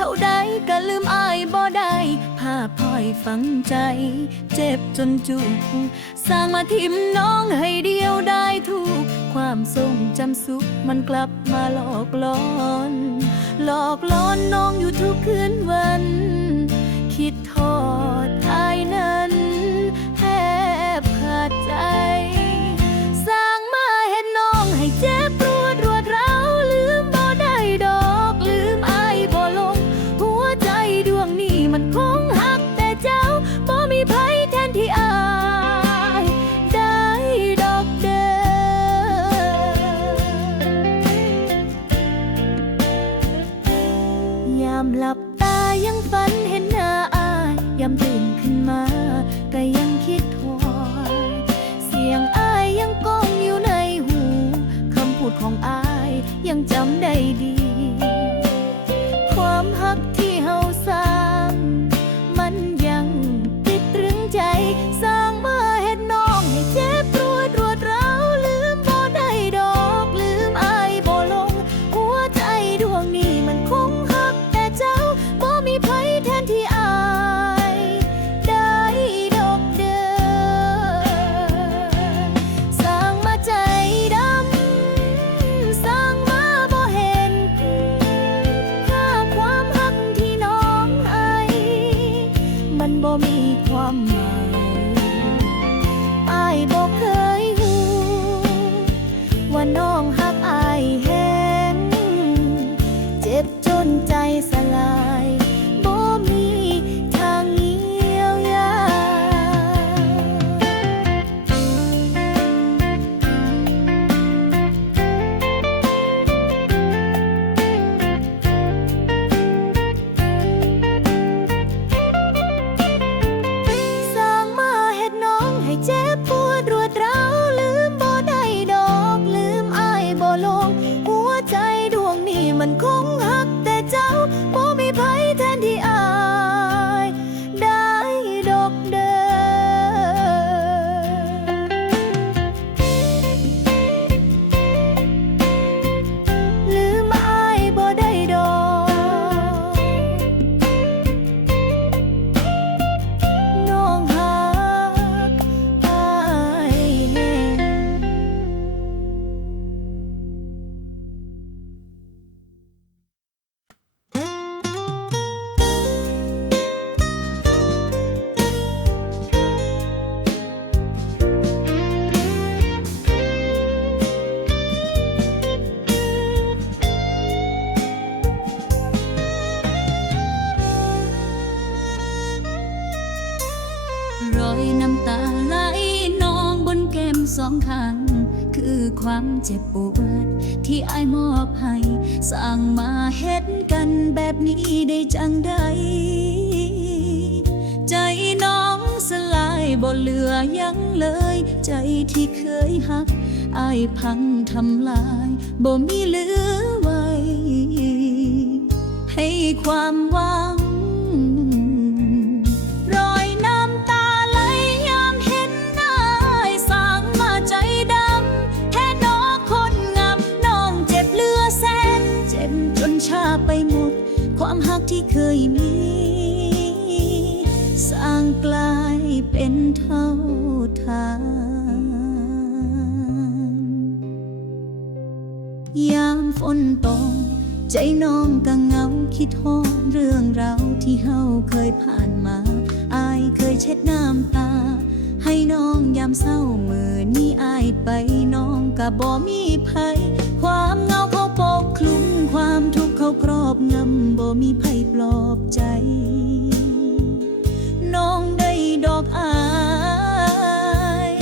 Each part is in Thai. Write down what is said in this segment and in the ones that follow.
เท่าใดก็ลืมอายบ่ได้ภาพพลอยฝังใจ เจ็บจนจุกสร้างมาทิมน้องให้เดียวได้ทุกความทรงจำสุขมันกลับมาหลอกหลอน หลอกหลอนน้องอยู่ทุกคืนวัน คิดทอด ยังฝันเห็นหน้าอายยามตื่นขึ้นมา ก็ยังคิดถอยเสียงอายยังก้องอยู่ในหู คำพูดของอายยังจำได้ดี ก้มสองข้ง คือความเจ็บปวด ที่ไอายมอบให้ สร้างมาเฮ็ดกันแบบนี้ได้จังใด ใจน้องสลายบ่เหลือยังเลย ใจที่เคยหักอายพังทำลายบ่มีเหลือไว้ ให้ความหวัง เคยมี สร้างกลายเป็นเท่าทานยามฝนตกใจน้องก็เหงาคิดฮอดเรื่องราวที่เฮาเคยผ่านมา อายเคยเช็ดน้ำตา ให้น้องยามเศร้ามือนี้อายไปน้องก็บ่มีภัย ความเหงาเขาปกคลุมความทุกข์ บงำบ่มีภัยปลอบใจ น้องได้ดอกอาย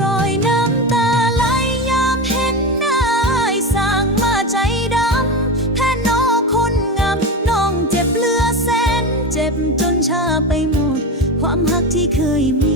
รอยน้ำตาไหลยามเห็นหน้าอายสร้างมาใจดำแท้น้องคนงามน้องเจ็บเหลือแสน เจ็บจนชาไปหมด ความหักที่เคยมี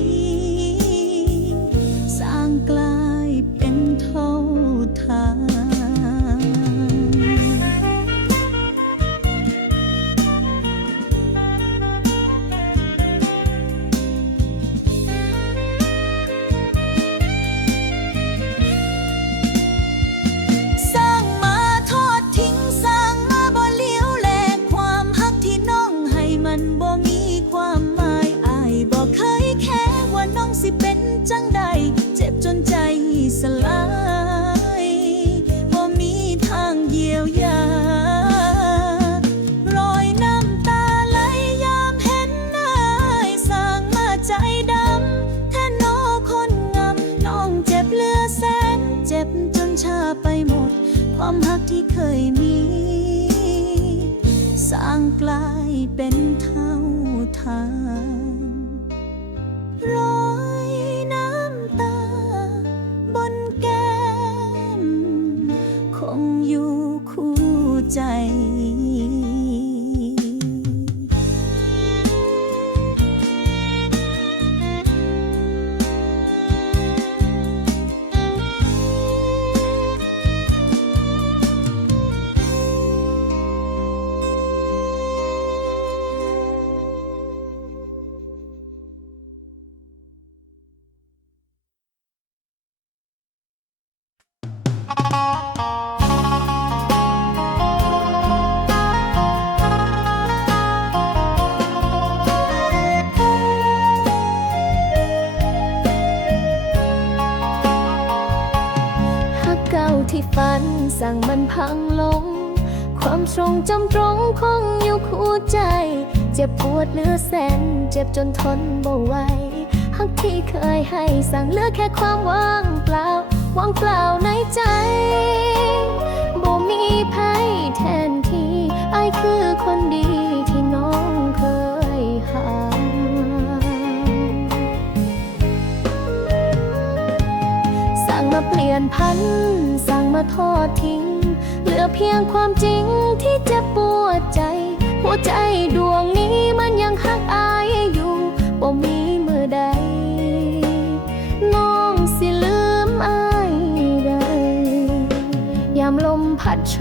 กลายเป็นเท่าทาง ความทรงจำตรงคงอยู่คู่ใจ เจ็บปวดเหลือแสน เจ็บจนทนบ่ไหวฮักที่เคยให้สั่งเหลือแค่ความว่างเปล่าว่างเปล่าในใจบ่มีภัยแทนที่ไอายคือคนดีที่น้องเคยหาสั่งมาเปลี่ยนพัน สั่งมาทอดทิ้ง อเพียงความจริงที่จ็บปวดใจ หัวใจดวงนี้มันยังหักอายอยู่บ่มีมือใด น้องสิลืมอายได้ยามลมพัดโช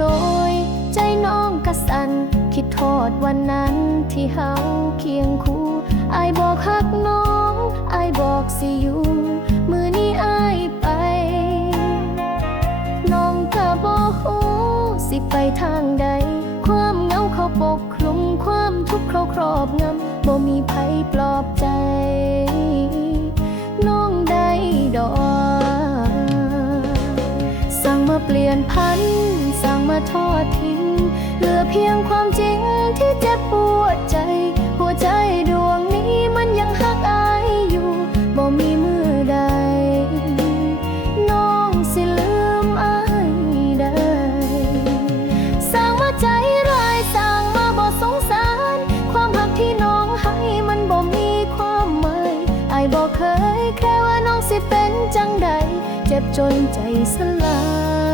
ย ใจน้องกระสัน คิดทอดวันนั้นที่เฮาเคียงคู่อายบอกฮักน้องอายบอกสิอยู่ ไปทางใด ความเหงาเขาปกคลุมความทุกข์เขาครอบงำบ่มีภัยปลอบใจ น้องได้ดอก สั่งมาเปลี่ยนพัน สั่งมาทอดทิ้ง เหลือเพียงความจริงที่เจ็บปวดใจ หัวใจด จังใด เจ็บจนใจสลาย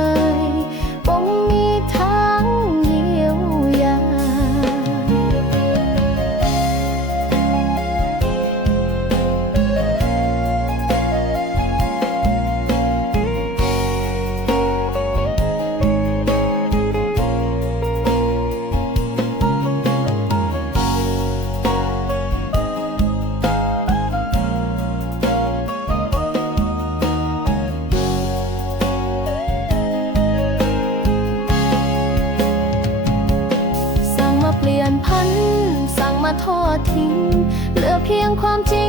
ลื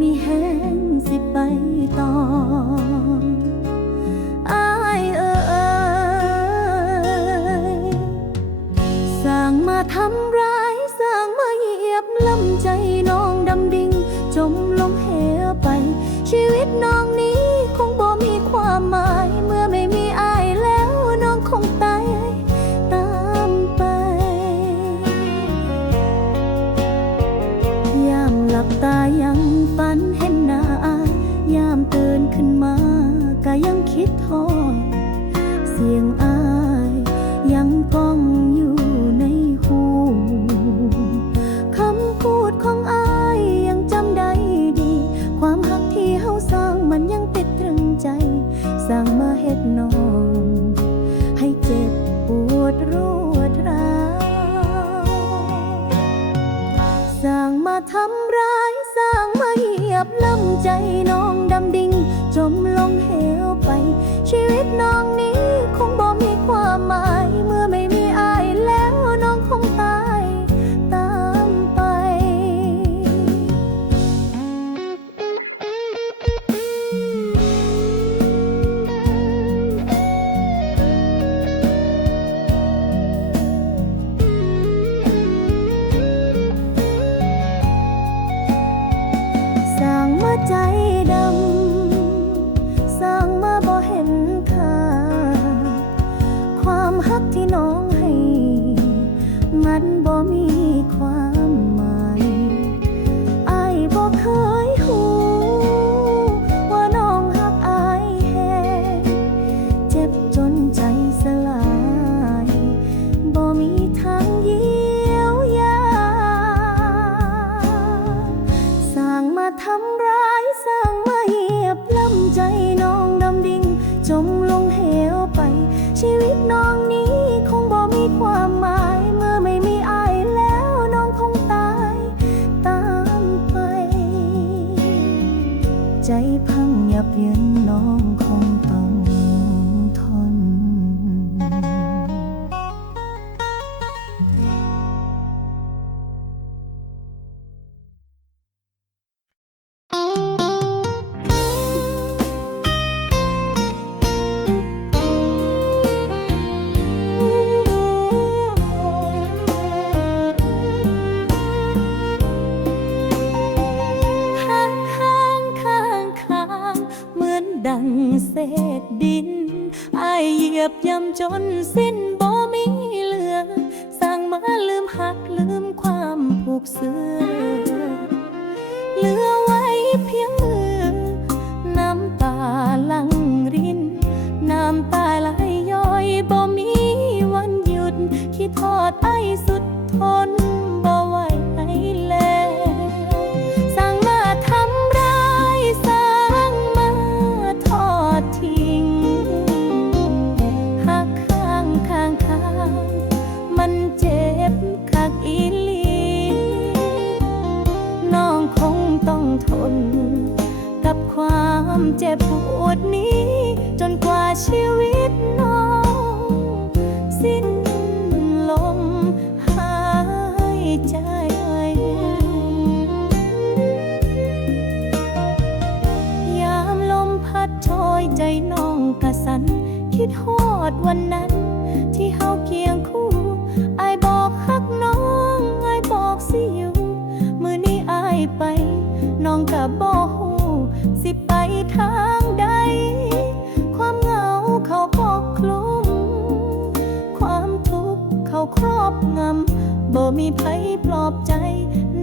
มีแห้งสิไปต่ออายเอ๋ยสั่งมาทำร้าย คิดทอด เสียงอายยังก้องอยู่ในหูคำพูดของอายยังจำได้ดี ความหักที่เฮาสร้างมันยังติดตรึงใจ สร้างมาเฮ็ดน้อง ให้เจ็บปวดรวดร้าสร้างมาทำร้าย สร้างมาเหยียบล้ำใจน้องดำดิ่ง จมลงเหวไป ชีวิตน้องนี้คงบ ยับเยินน้อง ยามลมพัดชอยใจน้องกระสัน คิดฮอดวันนั้น บ่มีไผปลอบใจ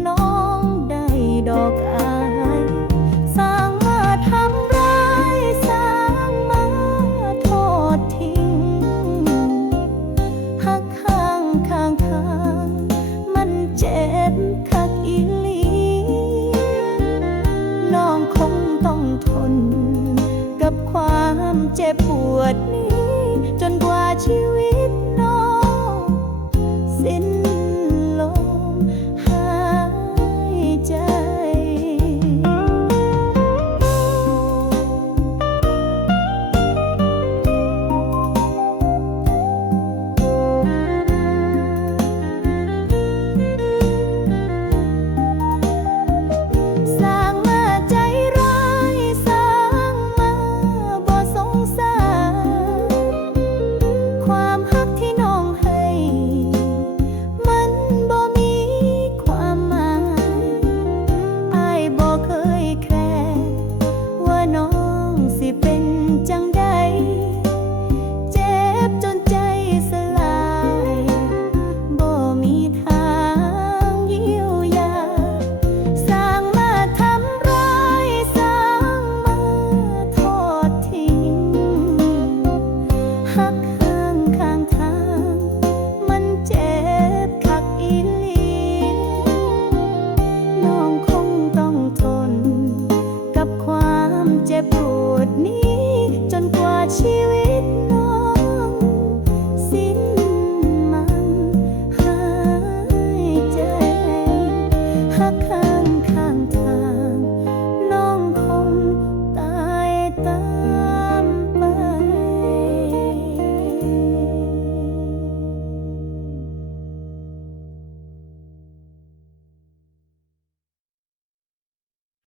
น้องได้ดอกอ